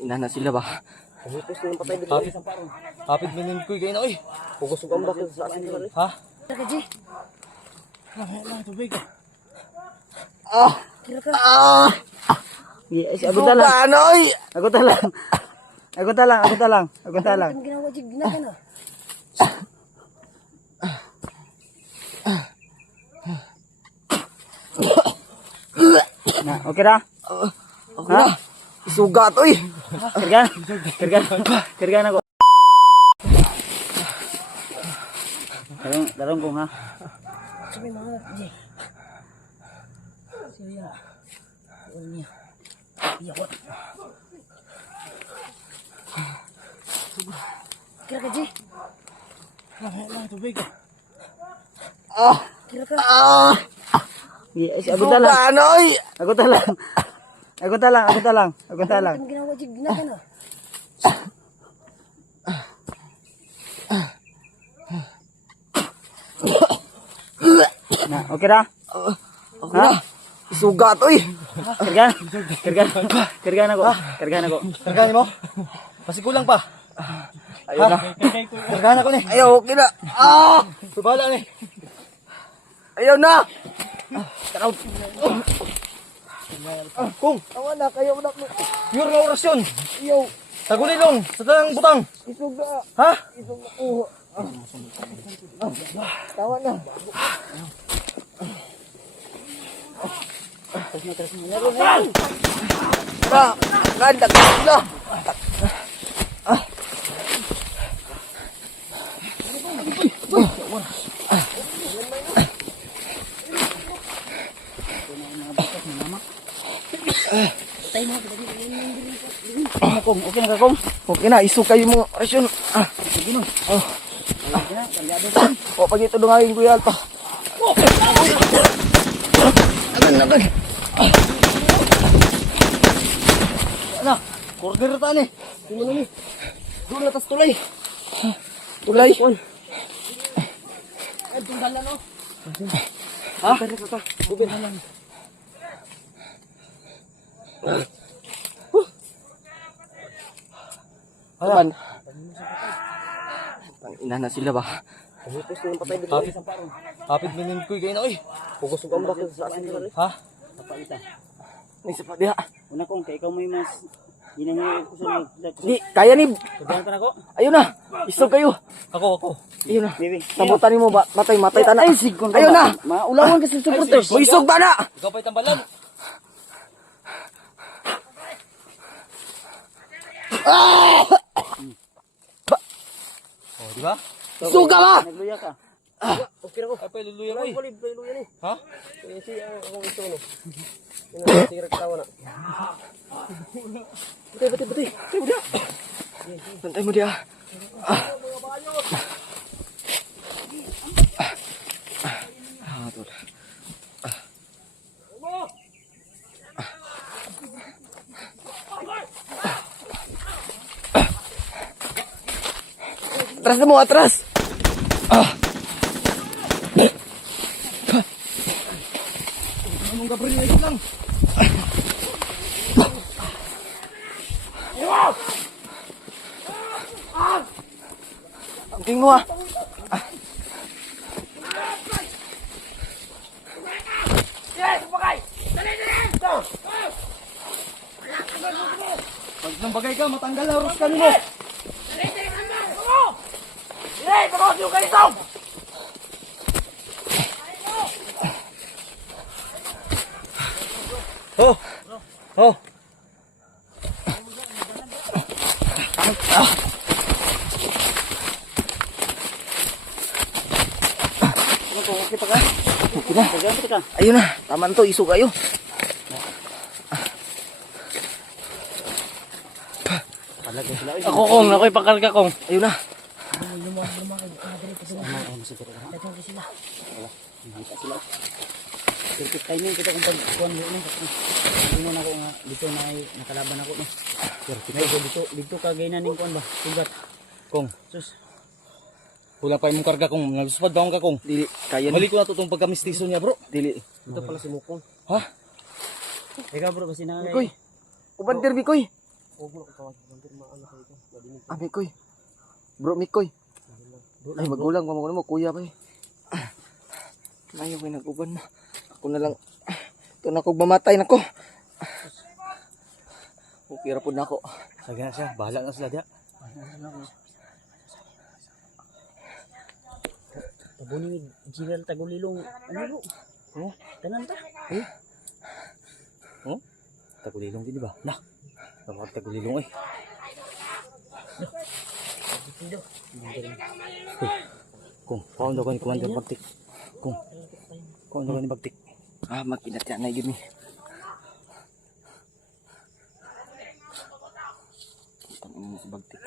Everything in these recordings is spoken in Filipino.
Ina na sila ba? Pagkupos na yung patay dito. Kapit manin ko kayo na oy. Pugos ng gambak sa asin dito. Ha? Kaji. Tubig. Yes, agad lang. Ano oy? Agad lang. Ang ginawa jig na ka na. Na, okay na? Okay na. Isugat oy. Kirgan ako. Darong kong ha. Sabi mga Ji. Siya. Unya. Iyawat. Kira ka Ji. Tubig. Kira ka. Yes, agad lang. Ano oy? Agad lang. Ang ginawa jig na ka na. Na, okay na? Okay na. Isugat oy. Kirgan ako. Karganin mo? Pasikulang pa. Ayun na. Kargahan ako ni. Ayaw, okay na. Subala ni. Ayaw na. Kung. Awa na kayo na. Pure na orasyon. Yo, Tagulilong. Sa tanang butang. isog na. Ha? Isog na ko. Tawa na. Ganda na. Okay na ka, Kong? Okay na, isu kayo mo orasyon. O, pag ito dungagin Kuya Alpa. Agan. Ano? Corner ta ni. Doon na tas tulay. Tulay. Ha? Bubin halang. Ayan. Ina na sila ba? Pagkupos na yung patay dito. Kapit manin ko kayo na oy. Pugos ng gambak sa asin dito. Ha? Napakita. May pa diha. Una kong, kay ikaw may mas ginangyay ko sa Di, kaya ni. Kirgan ka na ko? Ayun na. Isog kayo. Ako. Ayun na. Baby. Sabutan mo ba? Matay ta na. Ay, sigon ka Ayun ba? na. Maulawan kasi sa supporters. O isog ba na? Ikaw pa'y tambalan. O, di ba? Isog ka ba? Nagluya ka. Okay na ko. Ay, pa'y luluyan ko eh. Walid pa iluyan eh. Ha? Kasi ako ito no. Ina sigara tawa na. Bati. Bantay mo dia. Tuh. Atras semua, atras. Nggak beri lagi lang. Tingin mo ah. Pag nang bagay ka, matanggal na urus ka nimo. Oh. Okay pa ka? Okay na. Kirgan ka. Ayun na, taman to, iso kayo. Ako kong, ako'y pakarga kong. Ayun na. Perfect timing kita kung pagkuhan mo no. Kasi mo na ako nga dito na nakalaban ako no. Perfect dito kagay na ning kuan ba? Sugat. Kong, Sus. kulang pa yung karga kong. Nagsuspad ba ka kong? Dili, kaya Mali ko na to itong pagkamistiso niya bro. Dili. Ito pala si Mukong. Ha? Ikaw bro, kasi Mikoy. Kubandir, Mikoy. Ah, Mikoy. Bro, Mikoy. Ay, magulang pa mo, kuya pa eh. Ayaw ko nag-uban mo. Ako na lang. Ito na ako mamatay na ko. Okay ra po na ako. Sige na siya, bahala na sila diya. Tabuni General Tagulilong. Ano bro? Oh, Tanan ta? oh. Tagulilong din, di ba? Nah, namag tagulilong eh. Kung, kaon daw ko ni Commander Bagtik. Kung, kaon daw ko ni Bagtik. Ah, makinat yan na yun eh. Tangin mo si Bagtik.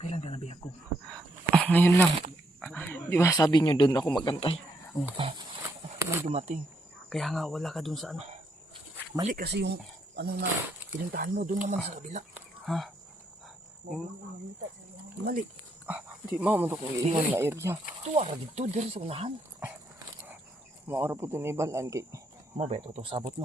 Kailan ka nabiyak ko? Ngayon lang. Di ba sabi niyo doon ako magantay? May dumating. Kaya nga wala ka dun sa ano. Mali kasi yung ano na pinuntahan mo doon naman sa kabila. Ha? Mali. Di mo mo kung iiwan na area. Tuwara dito, diri sa unahan. Maora po ito na ibalaan kay. Mabeto to sabot mo.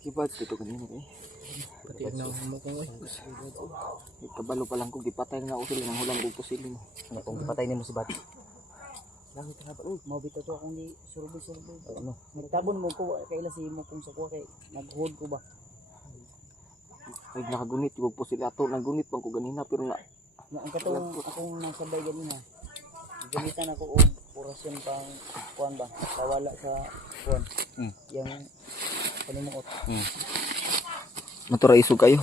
Kibat dito kanina kay. Pati na mo kung Kabalo pa lang ko gipatay na ako sila nang hulang ko sila mo. ano kung patay nimo si Bat. Langit na ba? Uy, mabito to akong di survey. Ano? Nagtabon mo ko kaila si mo kung sa ko kay naghold ko ba. Ay nakagunit ko po sila ato nagunit pang ko ganina pero na Ang katong akong nasabay ganina. Gamitan ako og orasyon pang kuan ba? Kawala sa kuan. Yang panimuot. matura isog kayo.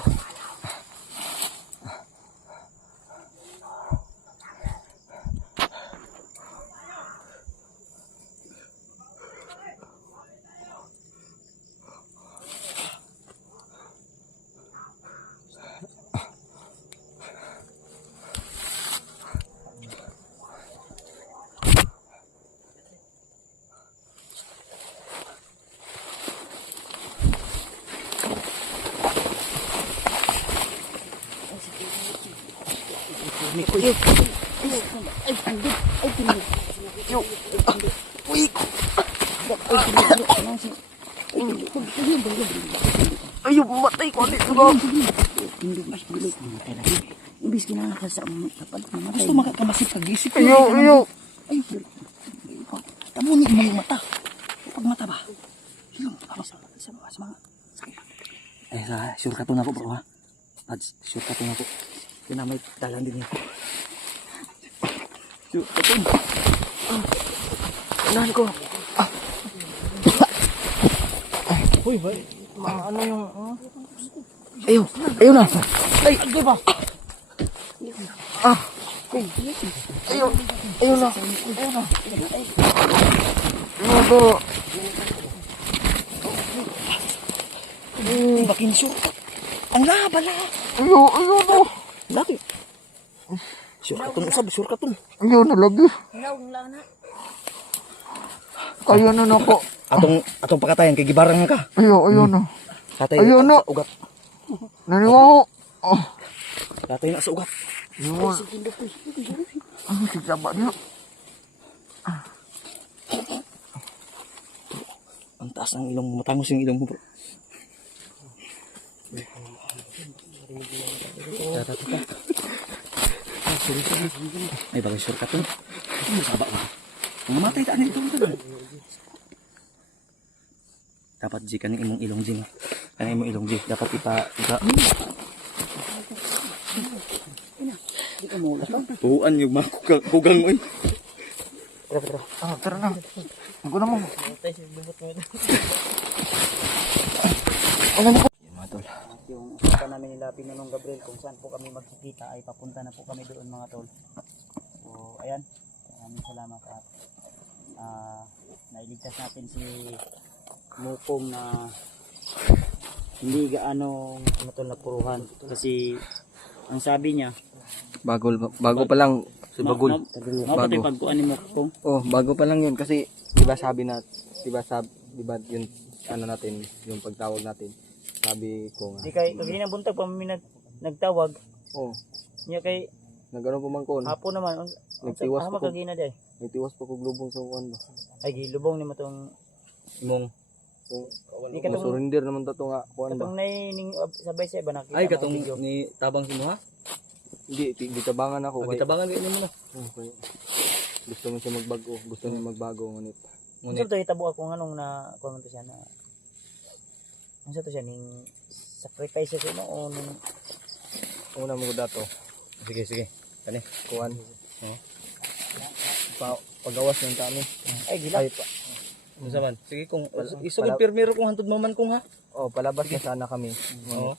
Ayo matay ko ni sugo. Imbis kinahanglan sa kapal mamatay. Gusto makakamasip pagisip. Ayo. Ay, tamo ni imong mata. Pag mata ba? Yung sa mga sakit. Eh, sure ka to na ko bro ha. Pads, sure ka to na ko. Yun na may dalan din ako. Sure ka to. Unahan ko. Hoy, ba? Ano yung Ayo na. Ay, di ba? Ayo na. Ano? Bakin sure. Ang labala. Ayo no. Laki. Sure ka tun usab, sure ka tun. Ayo na lagi. Kaya na nako. Atong pakatayan kay gibarang ka. Ayo na. Katay Ayun, no. sa ugat. Naniwa ko. Katay na sa ugat. Ayo. Ano si Jaba niya? Ang taas ng ilong mo, matangos yung ilong mo bro. Ay, bagay sure ka to. Ano saba mo? Mamatay ka na ito. Dapat jikan yung imong ilong jing. Kanay mo ilong, G. Dapat ipa... Di ka mula to. Buuan yung mga kugang mo eh. Tara na. Ako na mo. Tayo sa lubot mo ito. Yan mga tol. At yung usapan namin nila Pinunong Gabriel kung saan po kami magkikita ay papunta na po kami doon mga tol. So ayan, maraming salamat at nailigtas natin si Mukong na hindi gaano matol na puruhan kasi ang sabi niya Bago pa lang. Subagol. mapatay pagkuan ni Mukong. Oh, bago pa lang yun. Kasi, diba sabi na, diba yun, ano natin, yung pagtawag natin. Sabi ko nga. Di kay kagina buntag pa mi nagtawag Oh, niya kay nagano pa man ko. hapon naman Nagtiwas pa ko. kagina di ay. Nagtiwas pa ko glubong sa kuwan ba. Ay gilubong ni mo tong Imong. So, di katong surrender naman to nga kuwan ba. katong nay ning sabay sa iba nakita Ay, mo ang katong video. ni tabang si mo ha? Hindi, gitabangan ako. Gitabangan kayo mo na. Okay. Gusto mo siya magbago. Gusto niya magbago. Ngunit. Unsa to hitabo ako nganong na kuan man to siya na unsa to siya ning sacrifice siya no o ning Una mo ko dato. Sige. Kani, kuwan. Oh. Pagawas ng tami. ay gila. Ay pa. Unsa man? Sige kung isugod pirmiro kung hantod mo man kung ha. Oh, palabas na sana kami. Oo.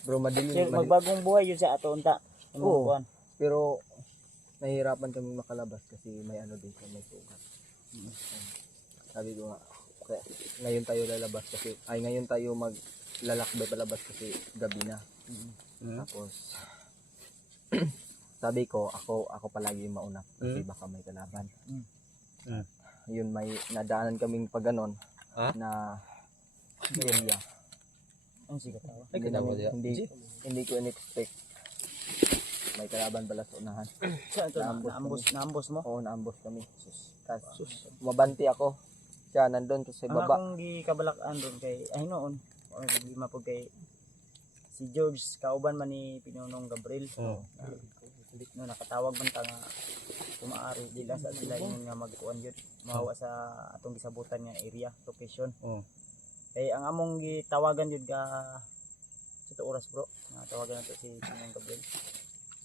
Bro, madali. So, magbagong buhay yun sa ato unta. Oo. Kuan. Pero nahihirapan kami makalabas kasi may ano din, may sugat. Sabi ko nga, kaya ngayon tayo lalabas kasi ngayon tayo maglalakbay palabas kasi gabi na. Tapos sabi ko ako palagi yung mauna kasi baka may kalaban. Yun, may nadaanan kaming pag ganon na area. Ang sigat tawa. Hindi ko in-expect may kalaban pala sa unahan. Sa ito naambos mo. Oo, naambos kami. Tapos mabanti ako. Siya nandun sa Ang baba. akong gikabalakan doon kay ay noon or lima po kay si George kauban man ni Pinunong Gabriel. No nakatawag man ta nga kumaari dila sa sila ingon nga magkuan yun mahawa sa atong gisabutan nga area location. Kay ang among gitawagan yun ka sa oras bro. Tawagan nato si Pinunong Gabriel.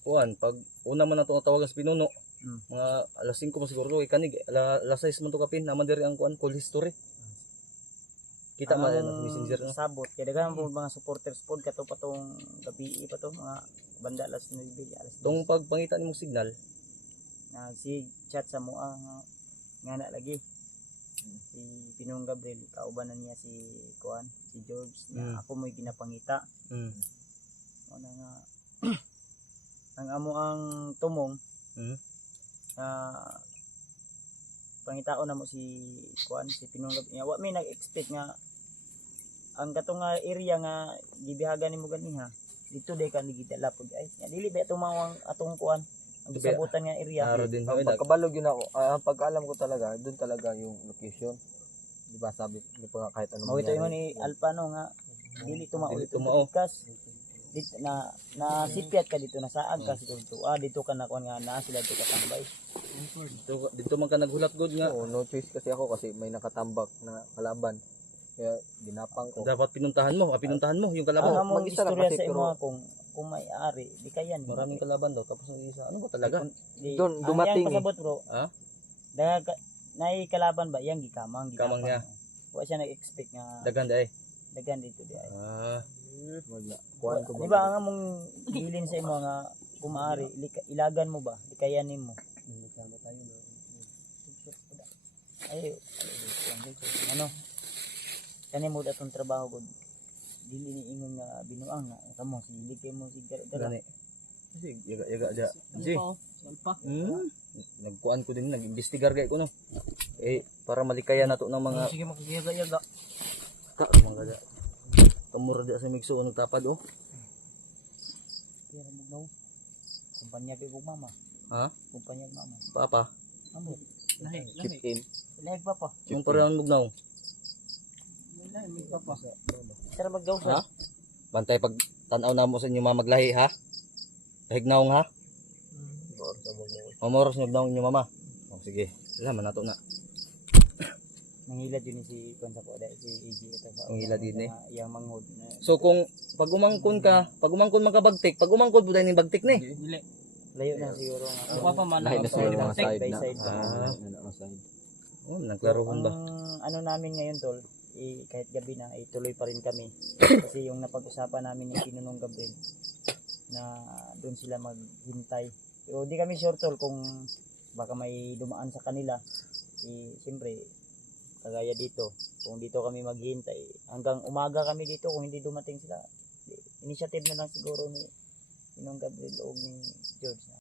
Kuan, pag una man nato tawagan sa Pinuno, mga alas 5 mo siguro kay kanig, alas 6 man to kapin, naman diri ang kuan call history. Kita man sa messenger no. Sabot kay daghan po mga supporters pod kato pa tong gabi pa to mga banda alas 9 alas 10. Tong pagpangita nimong signal, Si chat sa mo ang nga na lagi. Si Pinunong Gabriel kauban na niya si Kuan, si George na ako mo'y ginapangita. Ano nga ang amo ang tumong pangitaon na mo si Kuan, si Pinunong Gabriel. Wa may nag-expect nga ang katong nga area nga gibihagan nimo ganiha dito day ka nigidala pud ay dili ba tumawang atong Kuan ang gisabutan nga area. ang pagkabalog yun ako, ang pagkaalam ko talaga, doon talaga yung location. Di ba sabi, di pa nga kahit anong Mawito yun ni Alpano nga dili tumaulit kas dito na sipyat ka dito nasaag ka dito dito ka na kuan nga na sila dito katambay dito man ka naghulat god nga. Oo, no choice kasi ako kasi may nakatambak na kalaban. Kaya ginapang ko. Dapat pinuntahan mo yung kalaban. ang among istorya sa imo kung may ari di kaya ni Maraming kalaban daw tapos ang isa ano ba talaga? Doon dumating pasabot bro. Ha? Daga nay kalaban ba yang gikamang niya. Wa siya nag-expect nga Dagan day. dagan dito di ay. Wala. Kuan ko Di ba ang among bilin sa imo nga kung maaari ilagan mo ba di kaya nimo. Ay ano kani mo datong trabaho gud dili ni ingon nga binuang nga kamo silig kay mo sigara Sige, yaga dia. Sige. Nagkuan ko din, nag-investigar gay ko no. Para malikayan nato ng mga sige makiyaga-yaga mga kamura di sa migso nagtapad oh. pero mo no kumpanya kay kog mama. Ha? Kumpanya kog mama. Papa. Amo. Chip in. Leg pa pa. Yung parang mugnaw. Leg pa pa. Tara maggaw Ha? Bantay pag tanaw na mo sa inyo mamaglahi ha. Hignaong ha. Mamoros na daw inyo mama. Oh sige. Salamat nato na. nangilad yun si Kwan sa Kuda, si EG ito sa Nangilad din eh. Iyang manghod na So kung pag umangkon magkabagtik, pag umangkon po dahil yung bagtik ni. Dili. layo na siguro nga. Ako pa man Lahat na siguro mga side by na. side. Mga side. Oh, So, naglaruhan ba? ano namin ngayon tol, kahit gabi na, ituloy pa rin kami. Kasi yung napag-usapan namin ni Pinunong Gabriel na doon sila maghintay. Pero di kami sure tol kung baka may dumaan sa kanila. Siyempre, kagaya dito, kung dito kami maghintay, hanggang umaga kami dito, kung hindi dumating sila, initiative na lang siguro ni Pinong Gabriel o ni George na